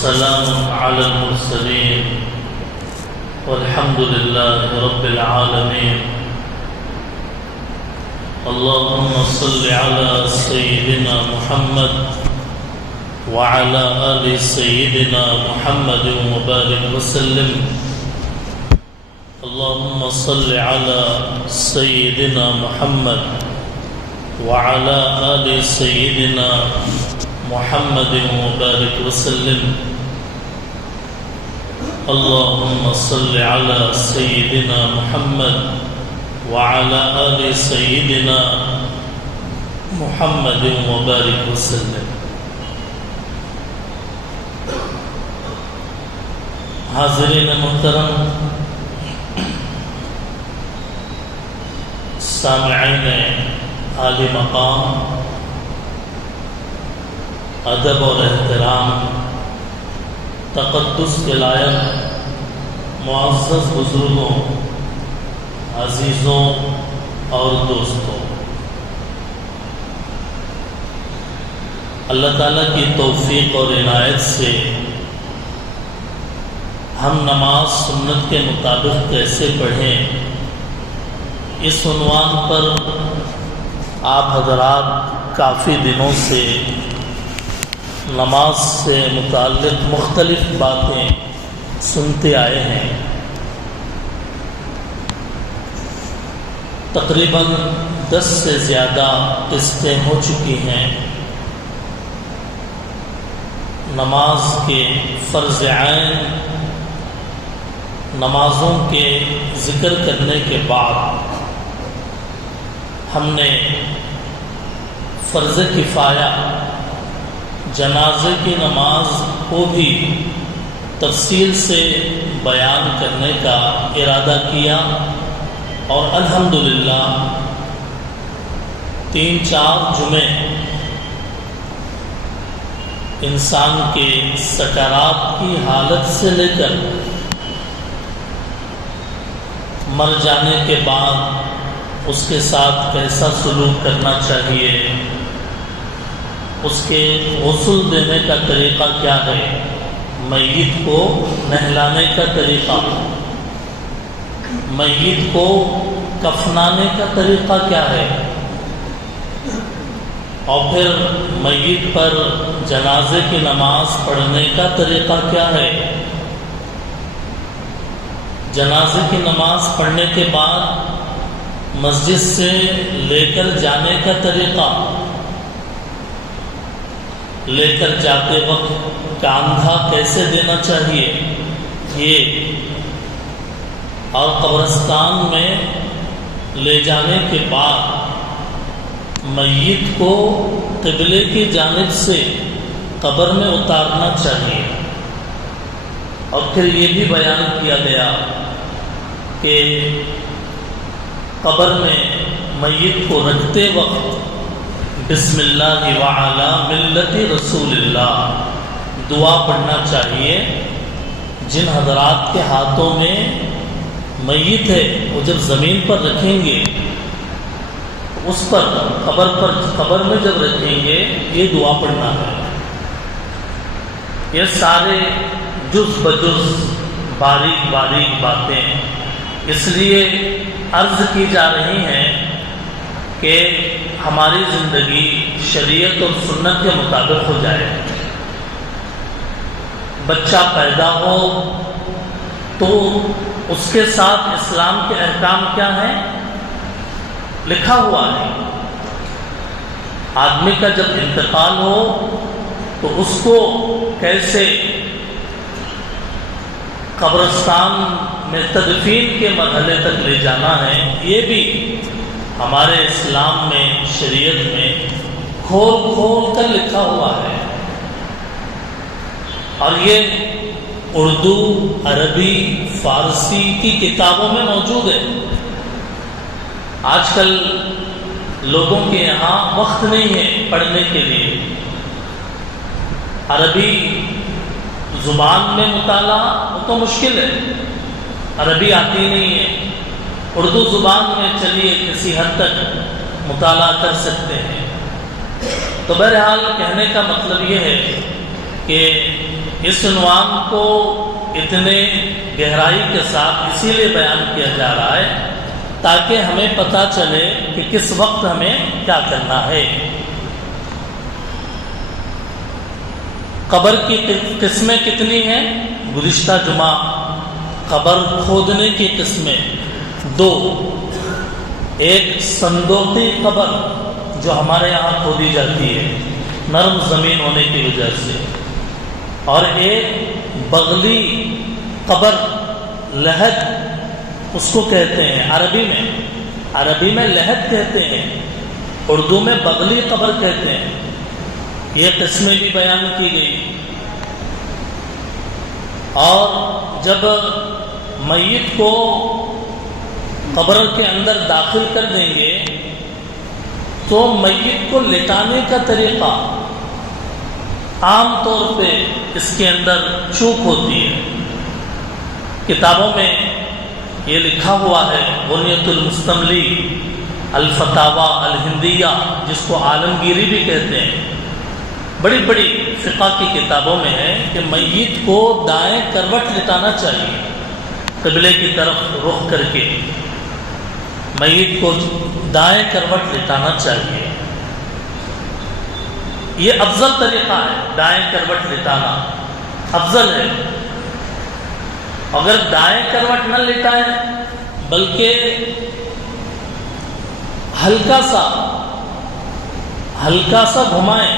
والسلام على المرسلين والحمد لله رب العالمين. اللهم صل على سيدنا محمد وعلى آل سيدنا محمد وبارك وسلم. اللهم صل على سيدنا محمد وعلى آل سيدنا محمد وبارك وسلم. اللهم صل على سيدنا محمد وعلى آل سيدنا محمد وبارك وسلم. حاضرین محترم، سامعین عالی مقام، ادب اور احترام، تقدس کے لائق معزز بزرگوں، عزیزوں اور دوستوں، اللہ تعالیٰ کی توفیق اور عنایت سے ہم نماز سنت کے مطابق کیسے پڑھیں، اس عنوان پر آپ حضرات کافی دنوں سے نماز سے متعلق مختلف باتیں سنتے آئے ہیں. تقریباً 10 سے زیادہ قسطیں ہو چکی ہیں. نماز کے فرض عین نمازوں کے ذکر کرنے کے بعد ہم نے فرض کفایہ جنازے کی نماز کو بھی تفصیل سے بیان کرنے کا ارادہ کیا، اور الحمدللہ 3-4 جمعے انسان کے سکرات کی حالت سے لے کر مر جانے کے بعد اس کے ساتھ کیسا سلوک کرنا چاہیے، اس کے غسل دینے کا طریقہ کیا ہے، میت کو نہلانے کا طریقہ، میت کو کفنانے کا طریقہ کیا ہے، اور پھر میت پر جنازے کی نماز پڑھنے کا طریقہ کیا ہے، جنازے کی نماز پڑھنے کے بعد مسجد سے لے کر جانے کا طریقہ، لے کر جاتے وقت کاندھا کیسے دینا چاہیے یہ، اور قبرستان میں لے جانے کے بعد میت کو قبلے کی جانب سے قبر میں اتارنا چاہیے. اور پھر یہ بھی بیان کیا گیا کہ قبر میں میت کو رکھتے وقت بسم اللہ وعلی ملت رسول اللہ دعا پڑھنا چاہیے. جن حضرات کے ہاتھوں میں میت ہے وہ جب زمین پر رکھیں گے، اس پر قبر میں جب رکھیں گے یہ دعا پڑھنا ہے. یہ سارے جز بجز باریک باریک باتیں اس لیے عرض کی جا رہی ہیں کہ ہماری زندگی شریعت اور سنت کے مطابق ہو جائے. بچہ پیدا ہو تو اس کے ساتھ اسلام کے احکام کیا ہیں لکھا ہوا ہے. آدمی کا جب انتقال ہو تو اس کو کیسے قبرستان میں تدفین کے مرحلے تک لے جانا ہے، یہ بھی ہمارے اسلام میں شریعت میں کھول کھول کر لکھا ہوا ہے. اور یہ اردو، عربی، فارسی کی کتابوں میں موجود ہے. آج کل لوگوں کے یہاں وقت نہیں ہے پڑھنے کے لیے. عربی زبان میں مطالعہ وہ تو مشکل ہے، عربی آتی نہیں ہے. اردو زبان میں چلیے کسی حد تک مطالعہ کر سکتے ہیں. تو بہرحال کہنے کا مطلب یہ ہے کہ اس عنوان کو اتنے گہرائی کے ساتھ اسی لیے بیان کیا جا رہا ہے تاکہ ہمیں پتہ چلے کہ کس وقت ہمیں کیا کرنا ہے۔ قبر کی قسمیں کتنی ہیں؟ گزشتہ جمعہ قبر کھودنے کی قسمیں دو، ایک صندوقی قبر جو ہمارے یہاں کھودی جاتی ہے نرم زمین ہونے کی وجہ سے، اور ایک بغلی قبر، لحد اس کو کہتے ہیں عربی میں لحد کہتے ہیں، اردو میں بغلی قبر کہتے ہیں۔ یہ قسمیں بھی بیان کی گئی۔ اور جب میت کو قبر کے اندر داخل کر دیں گے تو میت کو لٹانے کا طریقہ عام طور پہ اس کے اندر چوک ہوتی ہے۔ کتابوں میں یہ لکھا ہوا ہے، بنیۃ المستملی، الفتاوی الہندیہ، جس کو عالمگیری بھی کہتے ہیں، بڑی بڑی فقہ کی کتابوں میں ہے کہ میت کو دائیں کروٹ لٹانا چاہیے، قبلے کی طرف رخ کر کے میت کو دائیں کروٹ لٹانا چاہیے۔ یہ افضل طریقہ ہے، دائیں کروٹ لٹانا افضل ہے۔ اگر دائیں کروٹ نہ لٹائیں بلکہ ہلکا سا گھمائیں،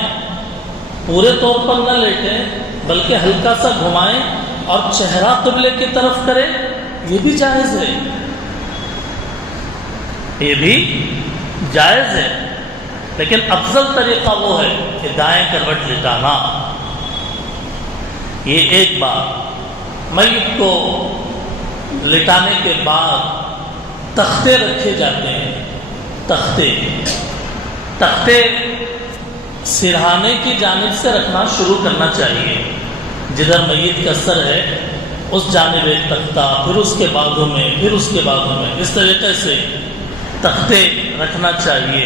پورے طور پر نہ لیٹیں بلکہ ہلکا سا گھمائیں اور چہرہ قبلے کی طرف کریں، یہ بھی جائز ہے، یہ بھی جائز ہے، لیکن افضل طریقہ وہ ہے کہ دائیں کروٹ لٹانا۔ یہ ایک بات۔ میت کو لٹانے کے بعد تختے رکھے جاتے ہیں، تختے سرہانے کی جانب سے رکھنا شروع کرنا چاہیے، جدھر میت کا سر ہے اس جانب ایک تختہ، پھر اس کے بازو میں، پھر اس کے بازو میں، اس طریقے سے تختے رکھنا چاہیے۔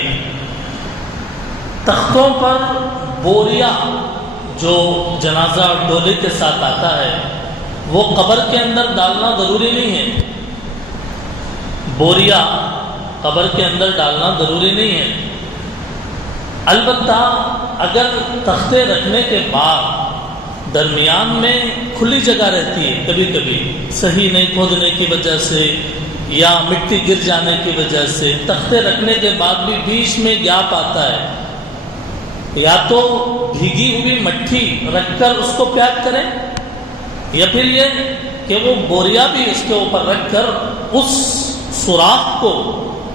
تختوں پر بوریا جو جنازہ ڈولے کے ساتھ آتا ہے وہ قبر کے اندر ڈالنا ضروری نہیں ہے، بوریا قبر کے اندر ڈالنا ضروری نہیں ہے۔ البتہ اگر تختے رکھنے کے بعد درمیان میں کھلی جگہ رہتی ہے، کبھی کبھی صحیح نہیں کھودنے کی وجہ سے یا مٹی گر جانے کی وجہ سے تختے رکھنے کے بعد بھی بیچ میں گیپ آتا ہے، یا تو بھیگی ہوئی مٹی رکھ کر اس کو پیک کریں، یا پھر یہ کہ وہ بوریا بھی اس کے اوپر رکھ کر اس سوراخ کو،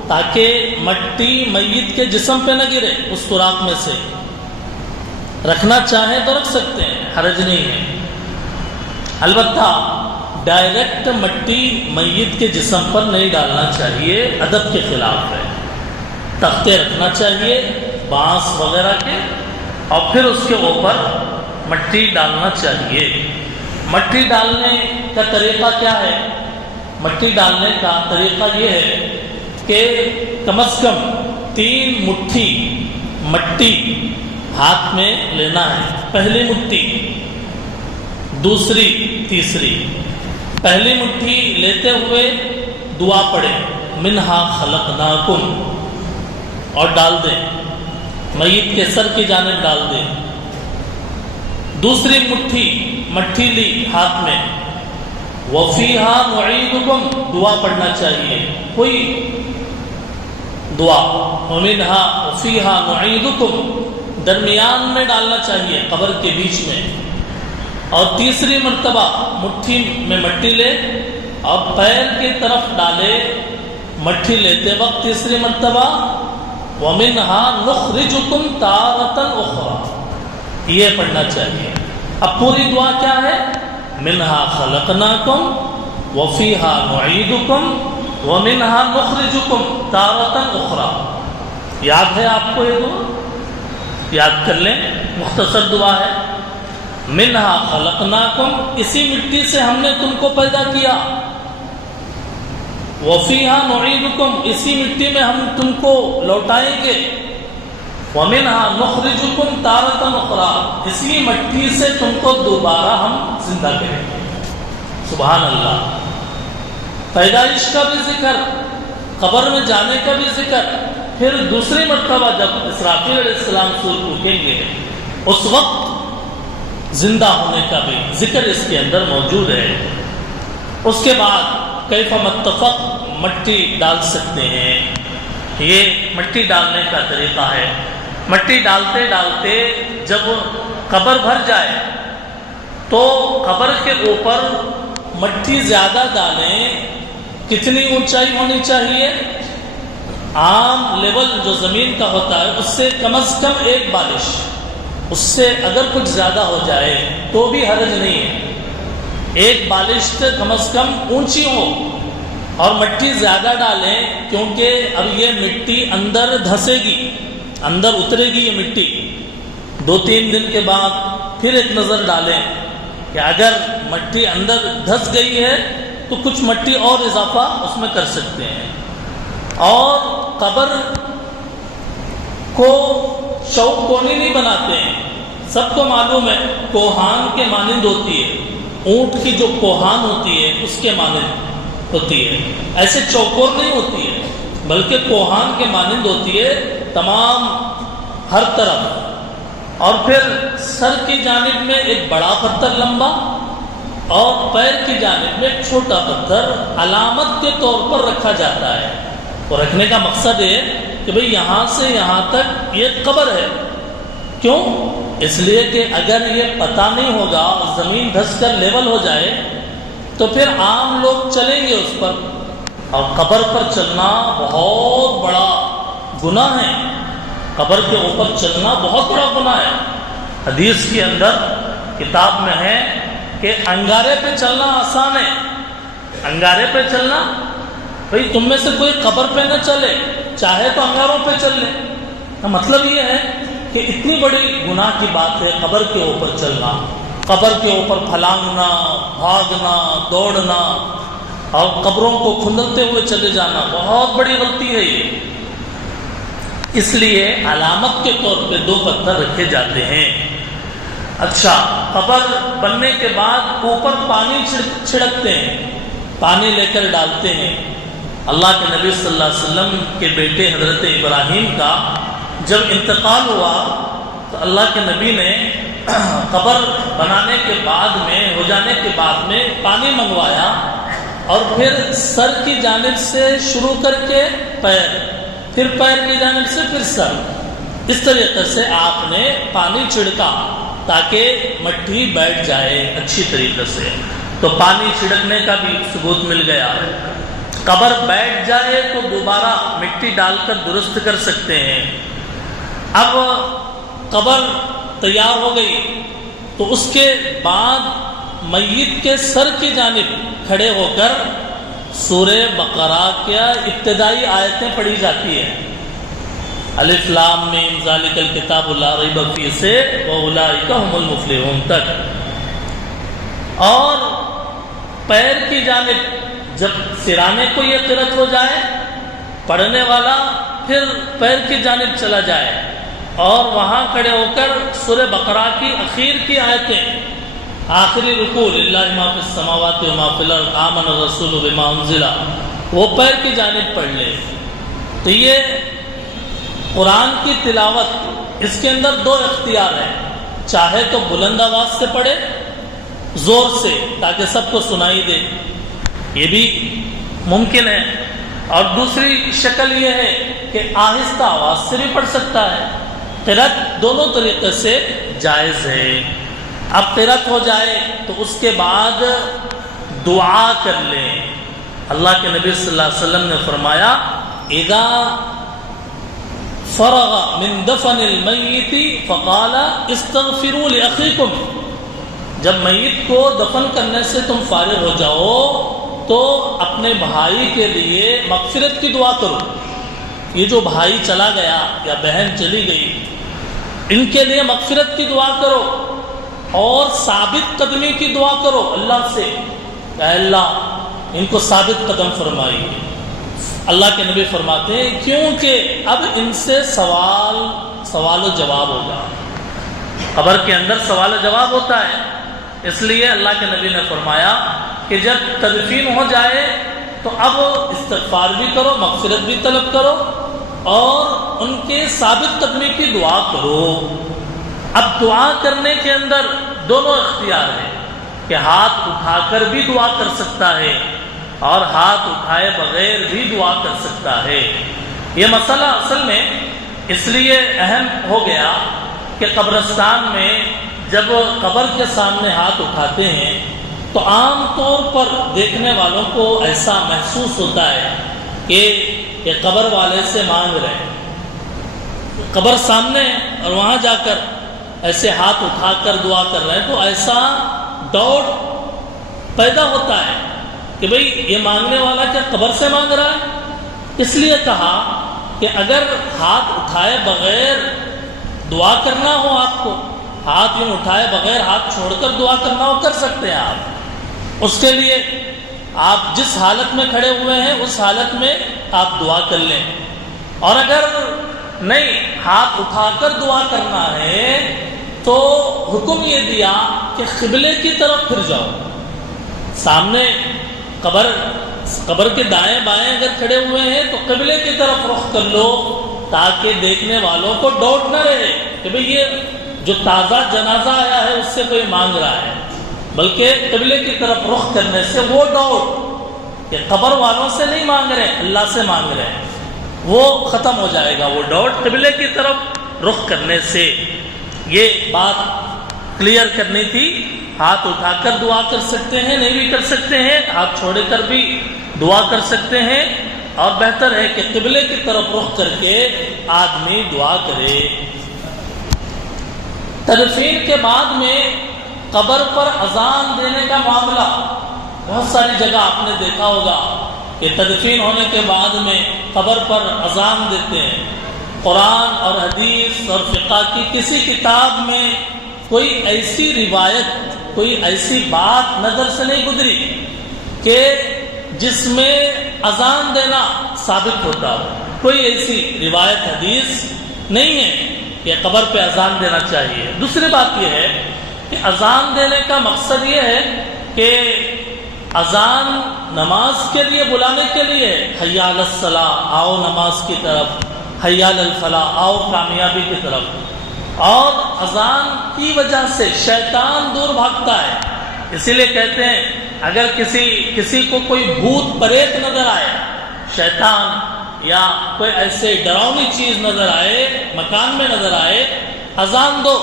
تاکہ مٹی میت کے جسم پہ نہ گرے، اس سوراخ میں سے رکھنا چاہیں تو رکھ سکتے ہیں، حرج نہیں ہے۔ البتہ ڈائریکٹ مٹی میت کے جسم پر نہیں ڈالنا چاہیے، ادب کے خلاف ہے۔ تختے رکھنا چاہیے بانس وغیرہ کے، اور پھر اس کے اوپر مٹی ڈالنا چاہیے۔ مٹی ڈالنے کا طریقہ کیا ہے؟ مٹی ڈالنے کا طریقہ یہ ہے کہ کم از کم 3 مٹھی مٹی ہاتھ میں لینا ہے، پہلی مٹھی، دوسری، تیسری۔ پہلی مٹھی لیتے ہوئے دعا پڑھیں، منہا خلقناکم، اور ڈال دیں، میت کے سر کی جانب ڈال دیں۔ دوسری مٹھی لی ہاتھ میں، وفیہا نعیدکم، دعا پڑھنا چاہیے، کوئی دعا، ومنہا وفیہا نعیدکم، درمیان میں ڈالنا چاہیے، قبر کے بیچ میں۔ اور تیسری مرتبہ مٹھی میں مٹی لے اور پیر کی طرف ڈالے، مٹھی لیتے وقت تیسری مرتبہ، وَمِنْهَا نُخْرِجُكُمْ تَارَةً أُخْرَى، یہ پڑھنا چاہیے۔ اب پوری دعا کیا ہے؟ مِنْهَا خَلَقْنَاكُمْ وَفِيهَا نُعِيدُكُمْ وَمِنْهَا نُخْرِجُكُمْ تَارَةً أُخْرَى۔ یاد ہے آپ کو یہ دعا؟ یاد کر لیں، مختصر دعا ہے۔ مِنْهَا خَلَقْنَاكُمْ، اسی مٹی سے ہم نے تم کو پیدا کیا، وَفِيهَا نُعِيدُكُمْ، اسی مٹی میں ہم تم کو لوٹائیں گے، وَمِنْهَا نُخْرِجُكُمْ تَارَةً أُخْرَىٰ، اسی مٹی سے تم کو دوبارہ ہم زندہ کریں گے۔ سبحان اللہ۔ پیدائش کا بھی ذکر، قبر میں جانے کا بھی ذکر، پھر دوسری مرتبہ جب اسرافیل علیہ السلام سور پھونکیں گے اس وقت زندہ ہونے کا بھی ذکر اس کے اندر موجود ہے۔ اس کے بعد کیف متفق، مٹی ڈال سکتے ہیں، یہ مٹی ڈالنے کا طریقہ ہے۔ مٹی ڈالتے ڈالتے جب قبر بھر جائے تو قبر کے اوپر مٹی زیادہ ڈالیں۔ کتنی اونچائی ہونی چاہیے؟ عام لیول جو زمین کا ہوتا ہے اس سے کم از کم ایک بالش، اس سے اگر کچھ زیادہ ہو جائے تو بھی حرج نہیں ہے، ایک بالش کم از کم اونچی ہو اور مٹی زیادہ ڈالیں، کیونکہ اب یہ مٹی اندر دھسے گی، اندر اترے گی یہ مٹی۔ 2-3 دن کے بعد پھر ایک نظر ڈالیں کہ اگر مٹی اندر دھس گئی ہے تو کچھ مٹی اور اضافہ اس میں کر سکتے ہیں۔ اور قبر کو چوکونی نہیں بناتے ہیں، سب کو معلوم ہے کوہان کے مانند ہوتی ہے، اونٹ کی جو کوہان ہوتی ہے اس کے مانند ہوتی ہے، ایسے چوکور نہیں ہوتی ہے بلکہ کوہان کے مانند ہوتی ہے تمام ہر طرف۔ اور پھر سر کی جانب میں ایک بڑا پتھر لمبا اور پیر کی جانب میں ایک چھوٹا پتھر علامت کے طور پر رکھا جاتا ہے، اور رکھنے کا مقصد ہے کہ بھئی یہاں سے یہاں تک یہ قبر ہے۔ کیوں؟ اس لیے کہ اگر یہ پتہ نہیں ہوگا اور زمین دھس کر لیول ہو جائے تو پھر عام لوگ چلیں گے اس پر، اور قبر پر چلنا بہت بڑا گناہ ہے، قبر کے اوپر چلنا بہت بڑا گناہ ہے۔ حدیث کے اندر کتاب میں ہے کہ انگارے پہ چلنا آسان ہے، انگارے پہ چلنا، بھئی تم میں سے کوئی قبر پہ نہ چلے، چاہے تو انگاروں پہ چل لے۔ مطلب یہ ہے کہ اتنی بڑی گناہ کی بات ہے قبر کے اوپر چلنا، قبر کے اوپر پھلانگنا، بھاگنا، دوڑنا اور قبروں کو کھندلتے ہوئے چلے جانا بہت بڑی غلطی ہے یہ۔ اس لیے علامت کے طور پہ 2 پتھر رکھے جاتے ہیں۔ اچھا، قبر بننے کے بعد اوپر پانی چھڑکتے ہیں، پانی لے کر ڈالتے ہیں۔ اللہ کے نبی صلی اللہ علیہ وسلم کے بیٹے حضرت ابراہیم کا جب انتقال ہوا تو اللہ کے نبی نے قبر بنانے کے بعد میں، ہو جانے کے بعد میں پانی منگوایا، اور پھر سر کی جانب سے شروع کر کے پیر، پھر پیر کی جانب سے پھر سر، اس طریقے سے آپ نے پانی چھڑکا تاکہ مٹی بیٹھ جائے اچھی طریقے سے۔ تو پانی چھڑکنے کا بھی ثبوت مل گیا۔ قبر بیٹھ جائے تو دوبارہ مٹی ڈال کر درست کر سکتے ہیں۔ اب قبر تیار ہو گئی تو اس کے بعد میت کے سر کی جانب کھڑے ہو کر سورہ بقرہ کیا ابتدائی آیتیں پڑھی جاتی ہیں، الف لام میم ذالک الکتاب لا ریب فیہ سے واولئک ھم المفلحون تک۔ اور پیر کی جانب جب سرانے کو یہ قرأت ہو جائے، پڑھنے والا پھر پیر کی جانب چلا جائے اور وہاں کھڑے ہو کر سورہ بقرہ کی اخیر کی آیتیں، آخری رکوع للہ ما فی السماوات و ما فی الارض آمن الرسول بما انزل، وہ پیر کی جانب پڑھ لے۔ تو یہ قرآن کی تلاوت، اس کے اندر 2 اختیار ہیں، چاہے تو بلند آواز سے پڑھے زور سے تاکہ سب کو سنائی دے، یہ بھی ممکن ہے، اور دوسری شکل یہ ہے کہ آہستہ آواز سے بھی پڑھ سکتا ہے۔ قرأت دونوں طریقے سے جائز ہے۔ اب قرأت ہو جائے تو اس کے بعد دعا کر لیں۔ اللہ کے نبی صلی اللہ علیہ وسلم نے فرمایا اذا فرغ من دفن المیت فقال استغفروا لاخیکم، جب میت کو دفن کرنے سے تم فارغ ہو جاؤ تو اپنے بھائی کے لیے مغفرت کی دعا کرو۔ یہ جو بھائی چلا گیا یا بہن چلی گئی، ان کے لیے مغفرت کی دعا کرو اور ثابت قدمی کی دعا کرو اللہ سے، کہ اللہ ان کو ثابت قدم فرمائیے۔ اللہ کے نبی فرماتے ہیں کیونکہ اب ان سے سوال سوال و جواب ہوگا، قبر کے اندر سوال و جواب ہوتا ہے۔ اس لیے اللہ کے نبی نے فرمایا کہ جب تدفین ہو جائے تو اب استغفار بھی کرو، مغفرت بھی طلب کرو اور ان کے ثابت قدمی کی دعا کرو۔ اب دعا کرنے کے اندر دونوں اختیار ہیں کہ ہاتھ اٹھا کر بھی دعا کر سکتا ہے اور ہاتھ اٹھائے بغیر بھی دعا کر سکتا ہے۔ یہ مسئلہ اصل میں اس لیے اہم ہو گیا کہ قبرستان میں جب قبر کے سامنے ہاتھ اٹھاتے ہیں تو عام طور پر دیکھنے والوں کو ایسا محسوس ہوتا ہے کہ یہ قبر والے سے مانگ رہے ہیں، قبر سامنے اور وہاں جا کر ایسے ہاتھ اٹھا کر دعا کر رہے ہیں، تو ایسا ڈاؤٹ پیدا ہوتا ہے کہ بھئی یہ مانگنے والا کیا قبر سے مانگ رہا ہے؟ اس لیے کہا کہ اگر ہاتھ اٹھائے بغیر دعا کرنا ہو، آپ کو ہاتھ یوں اٹھائے بغیر ہاتھ چھوڑ کر دعا کرنا ہو، کر سکتے ہیں آپ۔ اس کے لیے آپ جس حالت میں کھڑے ہوئے ہیں اس حالت میں آپ دعا کر لیں، اور اگر نہیں ہاتھ اٹھا کر دعا کرنا ہے تو حکم یہ دیا کہ قبلے کی طرف پھر جاؤ، سامنے قبر کے دائیں بائیں اگر کھڑے ہوئے ہیں تو قبلے کی طرف رخ کر لو تاکہ دیکھنے والوں کو ڈاؤٹ نہ رہے کہ بھئی یہ جو تازہ جنازہ آیا ہے اس سے کوئی مانگ رہا ہے، بلکہ قبلے کی طرف رخ کرنے سے وہ ڈاؤٹ کہ قبر والوں سے نہیں مانگ رہے اللہ سے مانگ رہے ہیں وہ ختم ہو جائے گا، وہ ڈاؤٹ قبلے کی طرف رخ کرنے سے۔ یہ بات کلیئر کرنی تھی۔ ہاتھ اٹھا کر دعا کر سکتے ہیں، نہیں بھی کر سکتے ہیں، ہاتھ چھوڑے کر بھی دعا کر سکتے ہیں، اور بہتر ہے کہ قبلے کی طرف رخ کر کے آدمی دعا کرے۔ تدفین کے بعد میں قبر پر اذان دینے کا معاملہ بہت ساری جگہ آپ نے دیکھا ہوگا کہ تدفین ہونے کے بعد میں قبر پر اذان دیتے ہیں۔ قرآن اور حدیث اور فقہ کی کسی کتاب میں کوئی ایسی روایت، کوئی ایسی بات نظر سے نہیں گزری کہ جس میں اذان دینا ثابت ہوتا ہو، کوئی ایسی روایت حدیث نہیں ہے کہ قبر پہ اذان دینا چاہیے۔ دوسری بات یہ ہے کہ اذان دینے کا مقصد یہ ہے کہ اذان نماز کے لیے بلانے کے لیے حی علی الصلاۃ، آؤ نماز کی طرف، حی علی الفلاح، آؤ کامیابی کی طرف، اور اذان کی وجہ سے شیطان دور بھاگتا ہے۔ اسی لیے کہتے ہیں اگر کسی کو کوئی بھوت پریت نظر آئے، شیطان یا کوئی ایسے ڈراؤنی چیز نظر آئے، مکان میں نظر آئے، اذان دو۔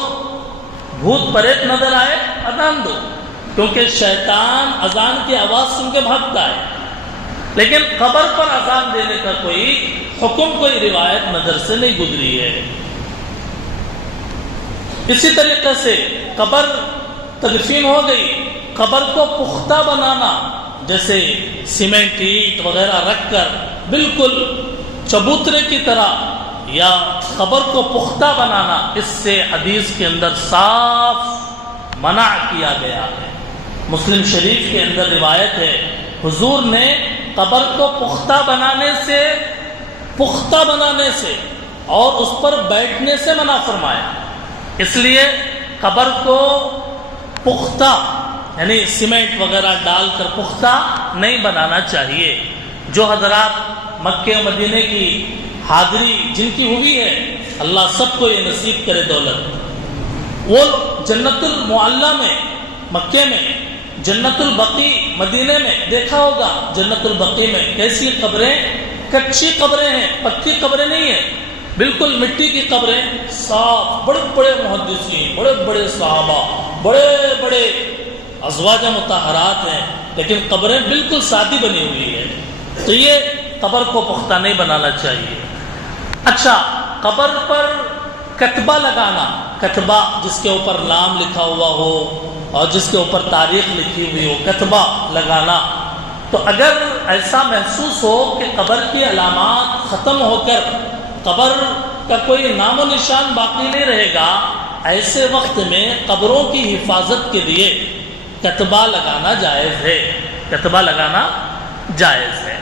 بھوت پریت نظر آئے، اذان دو، کیونکہ شیطان اذان کی آواز سن کے بھاگتا ہے۔ لیکن قبر پر اذان دینے کا کوئی حکم، کوئی روایت نظر سے نہیں گزری ہے۔ اسی طریقے سے قبر تدفین ہو گئی، قبر کو پختہ بنانا، جیسے سیمنٹ اینٹ وغیرہ رکھ کر بالکل چبوترے کی طرح یا قبر کو پختہ بنانا، اس سے حدیث کے اندر صاف منع کیا گیا ہے۔ مسلم شریف کے اندر روایت ہے حضور نے قبر کو پختہ بنانے سے اور اس پر بیٹھنے سے منع فرمایا۔ اس لیے قبر کو پختہ یعنی سیمنٹ وغیرہ ڈال کر پختہ نہیں بنانا چاہیے۔ جو حضرات مکے و مدینے کی حاضری جن کی ہوئی ہے، اللہ سب کو یہ نصیب کرے دولت، وہ جنت المعلی میں مکے میں، جنت البقیع مدینے میں دیکھا ہوگا، جنت البقیع میں کیسی قبریں، کچی قبریں ہیں، پکی قبریں نہیں ہیں، بالکل مٹی کی قبریں، صاف، بڑے بڑے محدثین، بڑے بڑے صحابہ، بڑے بڑے ازواج مطہرات ہیں، لیکن قبریں بالکل سادی بنی ہوئی ہے۔ تو یہ قبر کو پختہ نہیں بنانا چاہیے۔ اچھا، قبر پر کتبہ لگانا، کتبہ جس کے اوپر نام لکھا ہوا ہو اور جس کے اوپر تاریخ لکھی ہوئی ہو، کتبہ لگانا، تو اگر ایسا محسوس ہو کہ قبر کی علامات ختم ہو کر قبر کا کوئی نام و نشان باقی نہیں رہے گا، ایسے وقت میں قبروں کی حفاظت کے لیے کتبہ لگانا جائز ہے، کتبہ لگانا جائز ہے۔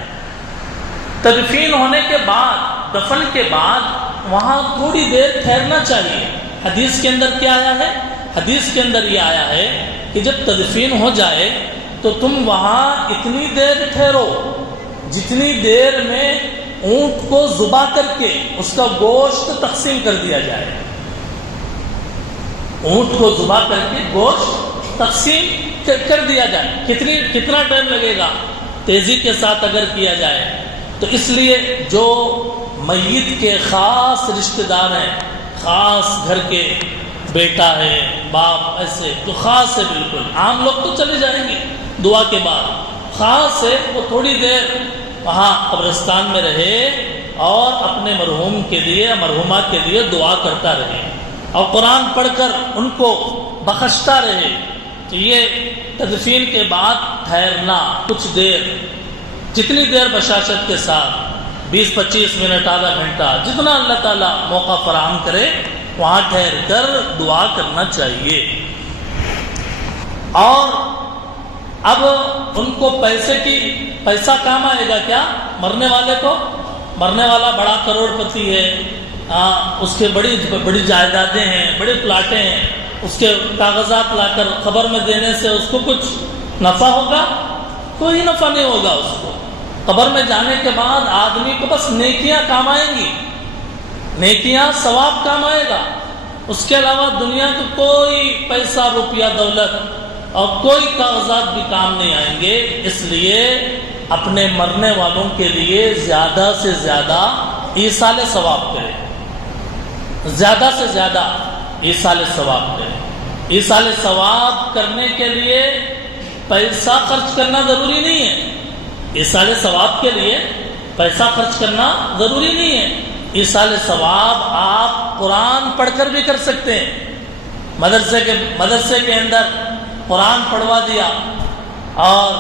تدفین ہونے کے بعد، دفن کے بعد وہاں تھوڑی دیر ٹھہرنا چاہیے۔ حدیث کے اندر کیا آیا ہے؟ حدیث کے اندر یہ آیا ہے کہ جب تدفین ہو جائے تو تم وہاں اتنی دیر ٹھہرو جتنی دیر میں اونٹ کو ذبح کر کے اس کا گوشت تقسیم کر دیا جائے۔ اونٹ کو ذبح کر کے گوشت تقسیم کر دیا جائے۔ کتنا ٹائم لگے گا؟ تیزی کے ساتھ اگر کیا جائے تو اس لیے جو میت کے خاص رشتہ دار ہیں، خاص گھر کے بیٹا ہے، باپ، ایسے تو خاص ہے، بالکل عام لوگ تو چلے جائیں گے دعا کے بعد، خاص ہے وہ تھوڑی دیر وہاں قبرستان میں رہے اور اپنے مرحوم کے لیے، مرحومہ کے لیے دعا کرتا رہے اور قرآن پڑھ کر ان کو بخشتا رہے۔ تو یہ تدفین کے بعد ٹھہرنا کچھ دیر، جتنی دیر بشاشت کے ساتھ 20-25 منٹ، آدھا گھنٹہ، جتنا اللہ تعالیٰ موقع فراہم کرے وہاں ٹھہر کر دعا کرنا چاہیے۔ اور اب ان کو پیسہ کام آئے گا کیا؟ مرنے والے کو، مرنے والا بڑا کروڑ پتی ہے، اس کے بڑی جائیدادیں ہیں، بڑے پلاٹیں ہیں، اس کے کاغذات لا کر خبر میں دینے سے اس کو کچھ نفع ہوگا؟ کوئی نفع نہیں ہوگا اس کو۔ قبر میں جانے کے بعد آدمی کو بس نیکیاں کام آئیں گی، نیکیاں، ثواب کام آئے گا، اس کے علاوہ دنیا کا کوئی پیسہ، روپیہ، دولت اور کوئی کاغذات بھی کام نہیں آئیں گے۔ اس لیے اپنے مرنے والوں کے لیے زیادہ سے زیادہ ایصال ثواب کرے، زیادہ سے زیادہ ایصال ثواب کرے۔ ایصال ثواب کرنے کے لیے پیسہ خرچ کرنا ضروری نہیں ہے، ایصال ثواب کے لیے پیسہ خرچ کرنا ضروری نہیں ہے۔ ایصال ثواب آپ قرآن پڑھ کر بھی کر سکتے ہیں۔ مدرسے کے اندر قرآن پڑھوا دیا اور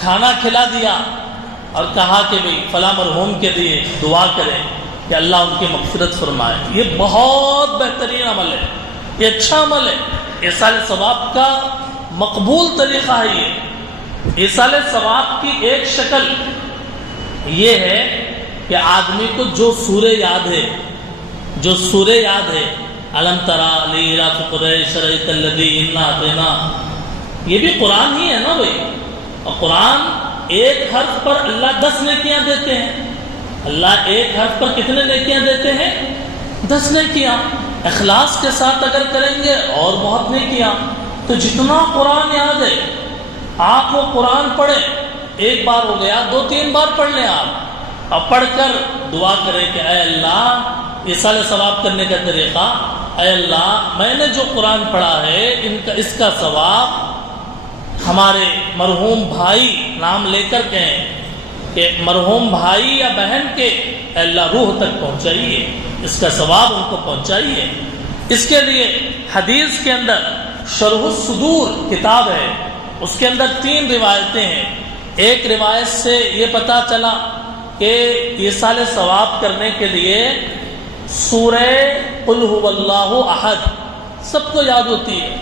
کھانا کھلا دیا اور کہا کہ بھئی فلاں مرحوم کے لیے دعا کریں کہ اللہ ان کی مغفرت فرمائے، یہ بہت بہترین عمل ہے، یہ اچھا عمل ہے۔ ایصال ثواب کا مقبول طریقہ ہے یہ۔ ایصال ثواب کی ایک شکل یہ ہے کہ آدمی کو جو سورہ یاد ہے، جو سورہ یاد ہے، الم تری الی قریش رأیت الذی انا اعطینا، یہ بھی قرآن ہی ہے نا بھائی۔ اور قرآن ایک حرف پر اللہ 10 نیکیاں دیتے ہیں۔ اللہ ایک حرف پر کتنے نیکیاں دیتے ہیں؟ 10 نیکیاں۔ اخلاص کے ساتھ اگر کریں گے اور بہت نیکیاں۔ تو جتنا قرآن یاد ہے آپ وہ قرآن پڑھیں، ایک بار ہو گیا، 2-3 بار پڑھ لیں آپ، اور پڑھ کر دعا کریں کہ اے اللہ، ایصال ثواب کرنے کا طریقہ، اے اللہ میں نے جو قرآن پڑھا ہے اس کا ثواب ہمارے مرحوم بھائی، نام لے کر کہیں کہ مرحوم بھائی یا بہن کے اے اللہ روح تک پہنچائیے، اس کا ثواب ان کو پہنچائیے۔ اس کے لیے حدیث کے اندر شرح الصدور کتاب ہے، اس کے اندر 3 روایتیں ہیں۔ ایک روایت سے یہ پتہ چلا کہ ایصال ثواب کرنے کے لیے سورہ قل هو اللہ احد سب کو یاد ہوتی ہے،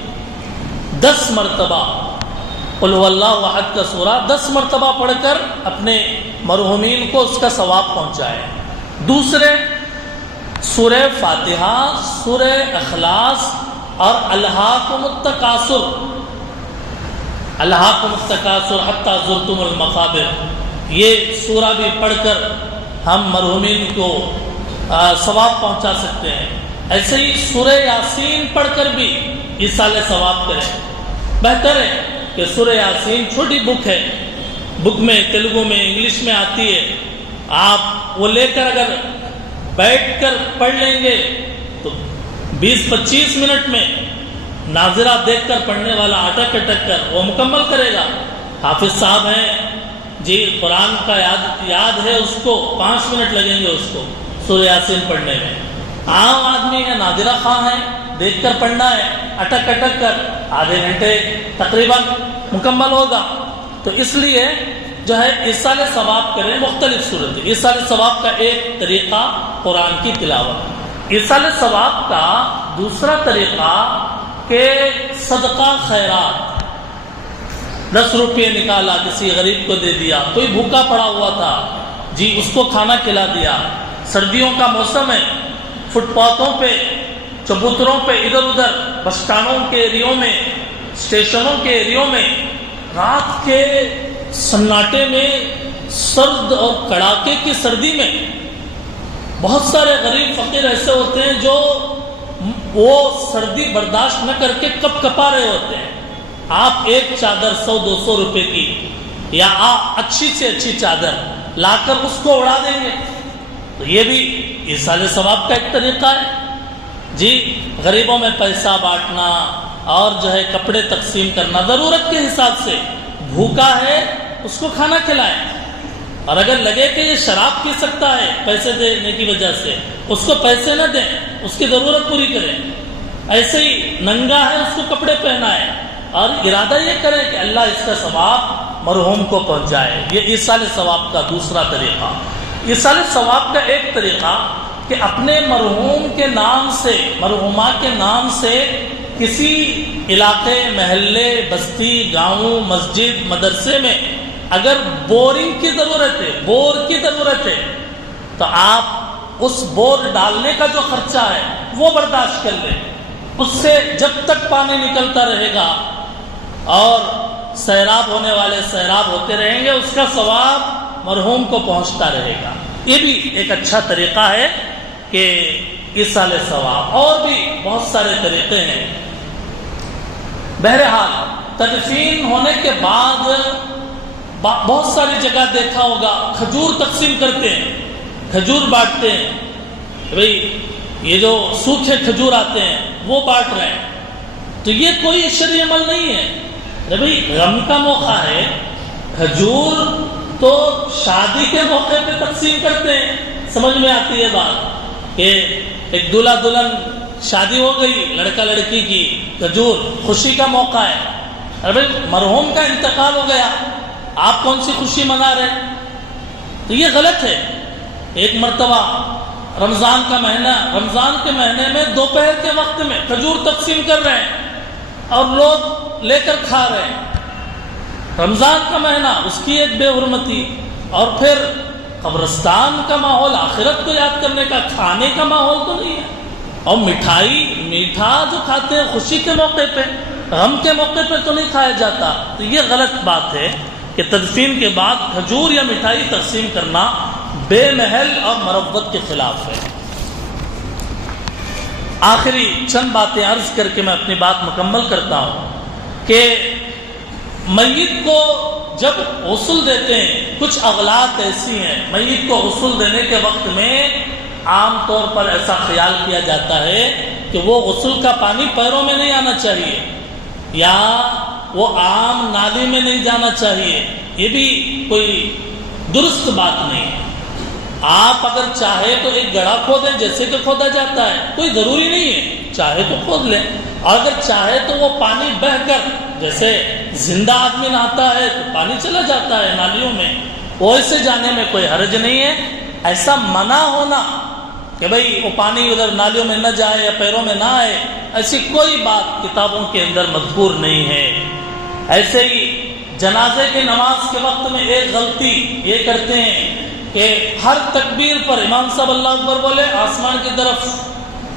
10 مرتبہ قل هو اللہ احد کا سورہ 10 مرتبہ پڑھ کر اپنے مرحومین کو اس کا ثواب پہنچائے۔ دوسرے سورہ فاتحہ، سورہ اخلاص اور الہاکم التکاثر، الہاکم التکاثر حتی زرتم المقابر، یہ سورہ بھی پڑھ کر ہم مرحومین کو ثواب پہنچا سکتے ہیں۔ ایسے ہی سورہ یاسین پڑھ کر بھی ایصال ثواب کریں۔ بہتر ہے کہ سورہ یاسین چھوٹی بک ہے، بک میں تیلگو میں انگلش میں آتی ہے، آپ وہ لے کر اگر بیٹھ کر پڑھ لیں گے تو 20-25 منٹ میں ناظرہ دیکھ کر پڑھنے والا اٹک اٹک کر وہ مکمل کرے گا۔ حافظ صاحب ہیں جی، قرآن کا یاد ہے، اس کو 5 منٹ لگیں گے اس کو سورہ یاسین پڑھنے میں۔ عام آدمی ہے، نادرہ خواہ ہے، دیکھ کر پڑھنا ہے، اٹک اٹک کر آدھے گھنٹے تقریباً مکمل ہوگا۔ تو اس لیے جو ہے ایصال ثواب کریں، مختلف صورت ہے۔ ایصال ثواب کا ایک طریقہ قرآن کی تلاوت۔ ایصال ثواب کا دوسرا طریقہ کہ صدقہ خیرات، 10 روپے نکالا، کسی غریب کو دے دیا، کوئی بھوکا پڑا ہوا تھا جی، اس کو کھانا کھلا دیا۔ سردیوں کا موسم ہے، فٹ پاتھوں پہ، چبوتروں پہ، ادھر ادھر بس اسٹانڈوں کے ایریوں میں، اسٹیشنوں کے ایریوں میں رات کے سناٹے میں، سرد اور کڑاکے کی سردی میں بہت سارے غریب فقیر ایسے ہوتے ہیں جو وہ سردی برداشت نہ کر کے کپ کپا رہے ہوتے ہیں. آپ ایک چادر 100-200 روپے کی یا آپ اچھی سے اچھی چادر لا کر اس کو اڑا دیں گے، تو یہ بھی ایصال ثواب کا ایک طریقہ ہے. جی غریبوں میں پیسہ بانٹنا اور جو ہے کپڑے تقسیم کرنا، ضرورت کے حساب سے. بھوکا ہے اس کو کھانا کھلائیں، اور اگر لگے کہ یہ شراب پی سکتا ہے پیسے دینے کی وجہ سے، اس کو پیسے نہ دیں، اس کی ضرورت پوری کریں. ایسے ہی ننگا ہے اس کو کپڑے پہنائیں، اور ارادہ یہ کریں کہ اللہ اس کا ثواب مرحوم کو پہنچائے. یہ ایصال ثواب کا دوسرا طریقہ. ایصال ثواب کا ایک طریقہ کہ اپنے مرحوم کے نام سے، مرحومہ کے نام سے کسی علاقے، محلے، بستی، گاؤں، مسجد، مدرسے میں اگر بورنگ کی ضرورت ہے، بور کی ضرورت ہے، تو آپ اس بور ڈالنے کا جو خرچہ ہے وہ برداشت کر لیں. اس سے جب تک پانی نکلتا رہے گا اور سیراب ہونے والے سیراب ہوتے رہیں گے، اس کا ثواب مرحوم کو پہنچتا رہے گا. یہ بھی ایک اچھا طریقہ ہے کہ ایصال ثواب. اور بھی بہت سارے طریقے ہیں. بہرحال تدفین ہونے کے بعد بہت ساری جگہ دیکھا ہوگا کھجور تقسیم کرتے ہیں، کھجور بانٹتے ہیں. بھئی یہ جو سوکھے کھجور آتے ہیں وہ بانٹ رہے ہیں، تو یہ کوئی شرعی عمل نہیں ہے. بھئی غم کا موقع ہے، کھجور تو شادی کے موقع پہ تقسیم کرتے ہیں. سمجھ میں آتی ہے بات کہ ایک دلہا دلہن شادی ہو گئی لڑکا لڑکی کی، کھجور خوشی کا موقع ہے. ارے بھائی مرحوم کا انتقال ہو گیا، آپ کون سی خوشی منا رہے ہیں؟ تو یہ غلط ہے. ایک مرتبہ رمضان کا مہینہ، رمضان کے مہینے میں دوپہر کے وقت میں کھجور تقسیم کر رہے ہیں اور لوگ لے کر کھا رہے ہیں. رمضان کا مہینہ، اس کی ایک بے حرمتی. اور پھر قبرستان کا ماحول، آخرت کو یاد کرنے کا، کھانے کا ماحول تو نہیں ہے. اور مٹھائی، میٹھا جو کھاتے ہیں خوشی کے موقع پہ، غم کے موقع پہ تو نہیں کھایا جاتا. تو یہ غلط بات ہے کہ تدفین کے بعد کھجور یا مٹھائی تقسیم کرنا بے محل اور مروت کے خلاف ہے. آخری چند باتیں عرض کر کے میں اپنی بات مکمل کرتا ہوں کہ میت کو جب غسل دیتے ہیں، کچھ اغلاط ایسی ہیں، میت کو غسل دینے کے وقت میں عام طور پر ایسا خیال کیا جاتا ہے کہ وہ غسل کا پانی پیروں میں نہیں آنا چاہیے یا وہ عام نالی میں نہیں جانا چاہیے. یہ بھی کوئی درست بات نہیں ہے. آپ اگر چاہے تو ایک گڑھا کھودیں جیسے کہ کھودا جاتا ہے، کوئی ضروری نہیں ہے، چاہے تو کھود لیں. اور اگر چاہے تو وہ پانی بہہ کر، جیسے زندہ آدمی نہاتا ہے تو پانی چلا جاتا ہے نالیوں میں، ویسے جانے میں کوئی حرج نہیں ہے. ایسا منع ہونا کہ بھئی وہ پانی ادھر نالیوں میں نہ جائے یا پیروں میں نہ آئے، ایسی کوئی بات کتابوں کے اندر مذکور نہیں ہے. ایسے ہی جنازے کی نماز کے وقت میں ایک غلطی یہ کرتے ہیں کہ ہر تکبیر پر امام صاحب اللہ اکبر بولے، آسمان کی طرف،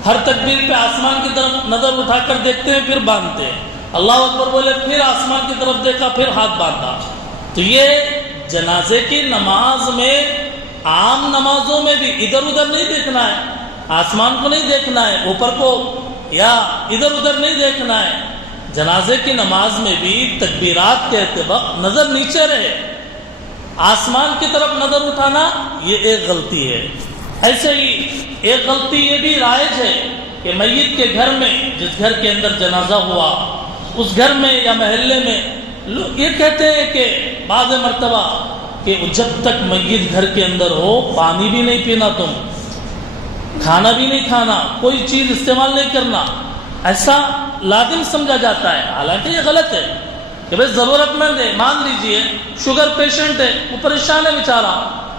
ہر تکبیر پہ آسمان کی طرف نظر اٹھا کر دیکھتے ہیں، پھر باندھتے ہیں. اللہ اکبر بولے، پھر آسمان کی طرف دیکھا، پھر ہاتھ باندھا. تو یہ جنازے کی نماز میں، عام نمازوں میں بھی ادھر ادھر نہیں دیکھنا ہے، آسمان کو نہیں دیکھنا ہے، اوپر کو یا ادھر ادھر نہیں دیکھنا ہے. جنازے کی نماز میں بھی تکبیرات کہتے وقت نظر نیچے رہے، آسمان کی طرف نظر اٹھانا یہ ایک غلطی ہے. ایسے ہی ایک غلطی یہ بھی رائج ہے کہ میت کے گھر میں، جس گھر کے اندر جنازہ ہوا، اس گھر میں یا محلے میں لوگ یہ کہتے ہیں کہ بعض مرتبہ کہ جب تک میت گھر کے اندر ہو پانی بھی نہیں پینا، تم کھانا بھی نہیں کھانا، کوئی چیز استعمال نہیں کرنا، ایسا لازم سمجھا جاتا ہے. حالانکہ یہ غلط ہے کہ بھائی ضرورت مند ہے، مان لیجئے شوگر پیشنٹ ہے، وہ پریشان ہے بیچارہ،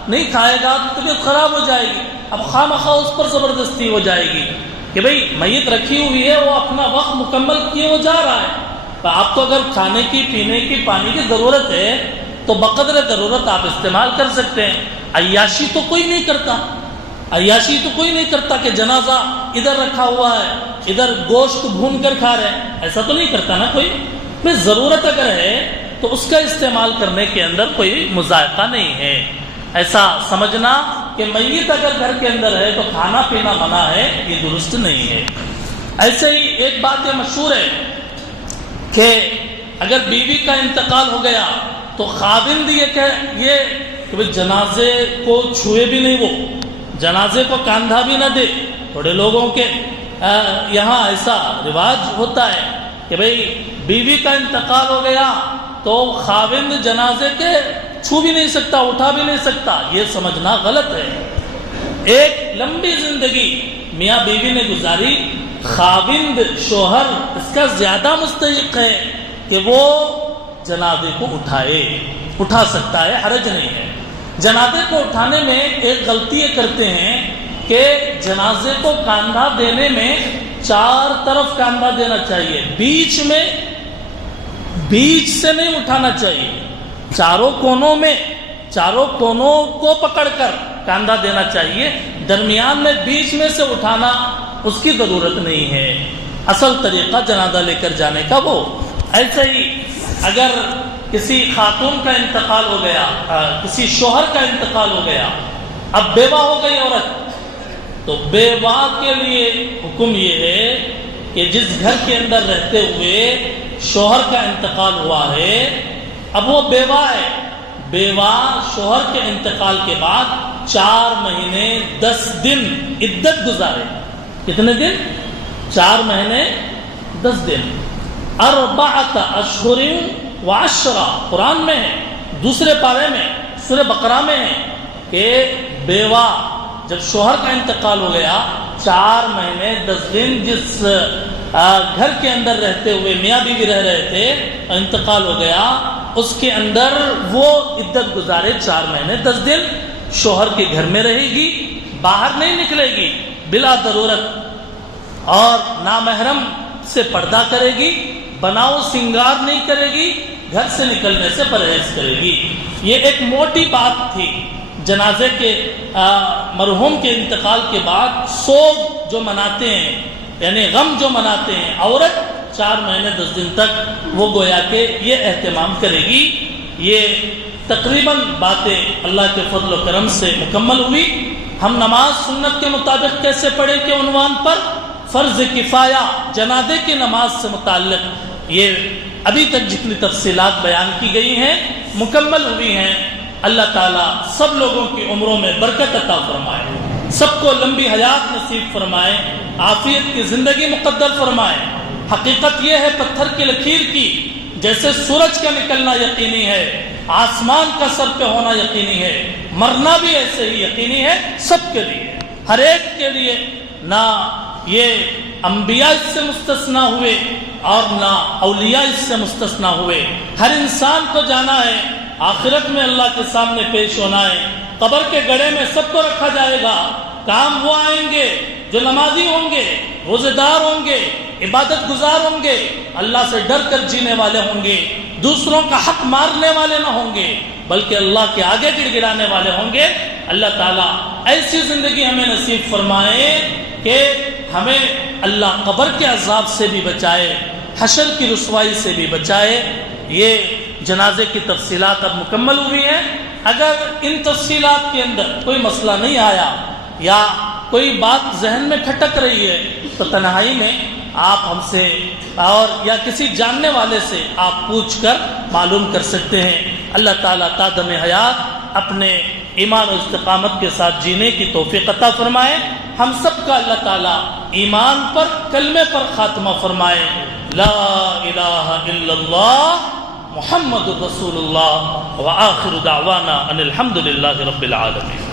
نہیں کھائے گا تو طبیعت خراب ہو جائے گی. اب خواہ مخواہ اس پر زبردستی ہو جائے گی کہ بھئی میت رکھی ہوئی ہے، وہ اپنا وقت مکمل کیے وہ جا رہا ہے. تو آپ کو اگر کھانے کی، پینے کی، پانی کی ضرورت ہے تو بقدر ضرورت آپ استعمال کر سکتے ہیں. عیاشی تو کوئی نہیں کرتا. عیاشی تو کوئی نہیں کرتا کہ جنازہ ادھر رکھا ہوا ہے، ادھر گوشت بھون کر کھا رہے ہیں، ایسا تو نہیں کرتا نا کوئی. پھر ضرورت اگر ہے تو اس کا استعمال کرنے کے اندر کوئی مذائقہ نہیں ہے. ایسا سمجھنا کہ میت اگر گھر کے اندر ہے تو کھانا پینا منع ہے، یہ درست نہیں ہے. ایسے ہی ایک بات یہ مشہور ہے کہ اگر بیوی کا انتقال ہو گیا تو خاوند یہ کہ جنازے کو چھوئے بھی نہیں، وہ جنازے کو کاندھا بھی نہ دے. تھوڑے لوگوں کے یہاں ایسا رواج ہوتا ہے کہ بھئی بیوی کا انتقال ہو گیا تو خاوند جنازے کے چھو بھی نہیں سکتا، اٹھا بھی نہیں سکتا. یہ سمجھنا غلط ہے. ایک لمبی زندگی میاں بیوی نے گزاری، خاوند شوہر اس کا زیادہ مستحق ہے کہ وہ جنازے کو اٹھا سکتا ہے، حرج نہیں ہے. جنازے کو اٹھانے میں ایک غلطی یہ کرتے ہیں کہ جنازے کو کاندھا دینے میں چار طرف کاندھا دینا چاہیے، بیچ سے نہیں اٹھانا چاہیے. چاروں کونوں کو پکڑ کر کاندھا دینا چاہیے. درمیان میں بیچ میں سے اٹھانا اس کی ضرورت نہیں ہے. اصل طریقہ جنازہ لے کر جانے کا وہ. ایسے ہی اگر کسی خاتون کا انتقال ہو گیا، کسی شوہر کا انتقال ہو گیا، اب بیوہ ہو گئی عورت، تو بیوہ کے لیے حکم یہ ہے کہ جس گھر کے اندر رہتے ہوئے شوہر کا انتقال ہوا ہے، اب وہ بیوہ ہے، بیوہ شوہر کے انتقال کے بعد 4 مہینے 10 دن عدت گزارے. کتنے دن؟ 4 مہینے 10 دن. 4 اشہر و 10 قرآن میں ہے، دوسرے پارے میں سورہ بقرہ میں ہے کہ بیوہ جب شوہر کا انتقال ہو گیا 4 مہینے 10 دن جس گھر کے اندر رہتے ہوئے میاں بیوی رہ رہے تھے، انتقال ہو گیا، اس کے اندر وہ عدت گزارے 4 مہینے 10 دن. شوہر کے گھر میں رہے گی، باہر نہیں نکلے گی بلا ضرورت، اور نامحرم سے پردہ کرے گی، بناؤ سنگار نہیں کرے گی، گھر سے نکلنے سے پرہیز کرے گی. یہ ایک موٹی بات تھی. جنازے کے مرحوم کے انتقال کے بعد سوگ جو مناتے ہیں، یعنی غم جو مناتے ہیں، عورت 4 مہینے 10 دن تک وہ گویا کہ یہ اہتمام کرے گی. یہ تقریباً باتیں اللہ کے فضل و کرم سے مکمل ہوئی. ہم نماز سنت کے مطابق کیسے پڑھیں کے عنوان پر فرض کفایہ جنازے کی نماز سے متعلق یہ ابھی تک جتنی تفصیلات بیان کی گئی ہیں مکمل ہوئی ہیں. اللہ تعالیٰ سب لوگوں کی عمروں میں برکت عطا فرمائے، سب کو لمبی حیات نصیب فرمائے، عافیت کی زندگی مقدر فرمائے. حقیقت یہ ہے پتھر کی لکیر کی، جیسے سورج کا نکلنا یقینی ہے، آسمان کا سر پہ ہونا یقینی ہے، مرنا بھی ایسے ہی یقینی ہے سب کے لیے، ہر ایک کے لیے. نہ یہ انبیاء اس سے مستثنا ہوئے اور نہ اولیاء اس سے مستثنا ہوئے. ہر انسان کو جانا ہے، آخرت میں اللہ کے سامنے پیش ہونا ہے. قبر کے گڑھے میں سب کو رکھا جائے گا. کام وہ آئیں گے جو نمازی ہوں گے، روزے دار ہوں گے، عبادت گزار ہوں گے، اللہ سے ڈر کر جینے والے ہوں گے، دوسروں کا حق مارنے والے نہ ہوں گے بلکہ اللہ کے آگے گڑ گڑانے والے ہوں گے. اللہ تعالیٰ ایسی زندگی ہمیں نصیب فرمائے کہ ہمیں اللہ قبر کے عذاب سے بھی بچائے، حشر کی رسوائی سے بھی بچائے. یہ جنازے کی تفصیلات اب مکمل ہوئی ہیں. اگر ان تفصیلات کے اندر کوئی مسئلہ نہیں آیا یا کوئی بات ذہن میں کھٹک رہی ہے تو تنہائی میں آپ ہم سے اور یا کسی جاننے والے سے آپ پوچھ کر معلوم کر سکتے ہیں. اللہ تعالیٰ تا دم حیات اپنے ایمان و استقامت کے ساتھ جینے کی توفیق عطا فرمائے. ہم سب کا اللہ تعالیٰ ایمان پر، کلمے پر خاتمہ فرمائے. لا الہ الا اللہ محمد رسول اللہ وآخر دعوانا ان الحمد للہ رب العالمین.